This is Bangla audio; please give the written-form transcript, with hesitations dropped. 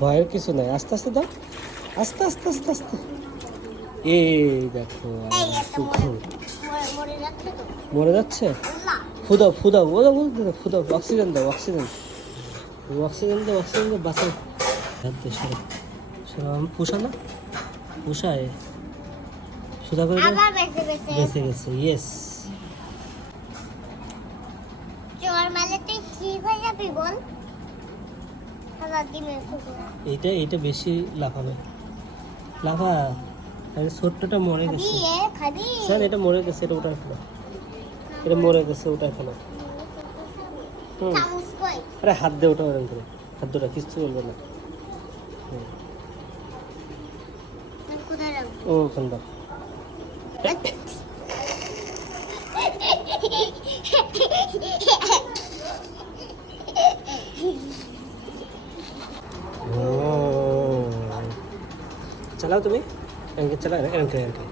ভয়ের কিছু নাই, আস্তে আস্তে দাও, আস্তে আস্তে আস্তে আস্তে। এই দেখো মরে যাচ্ছে। ফুদাও ফুদাও, ওরা বলতে ফুদাও, অক্সিজেন দাও, অক্সিজেন অক্সিজেন দাও, অক্সিজেন দাও, বাঁচাও। সরো সরো, আমি পোষা না, পোষায় সুদা করে দাও। বেঁচে গেছে, ইয়েস। এইটা বেশি লাফাবে, লাফা। আরে ছোট্টটা মরে গেছে স্যার, এটা মরে গেছে, এটা ওটার ফেলো, এটা মরে গেছে, ওটার ফেলো। আরে হাত দিয়ে ওটা ওরকম করে, হাত দুটা কিচ্ছু বলবে না। ও ওখান দাও। চালাও তুমি, এরকম চালাও, এরকম।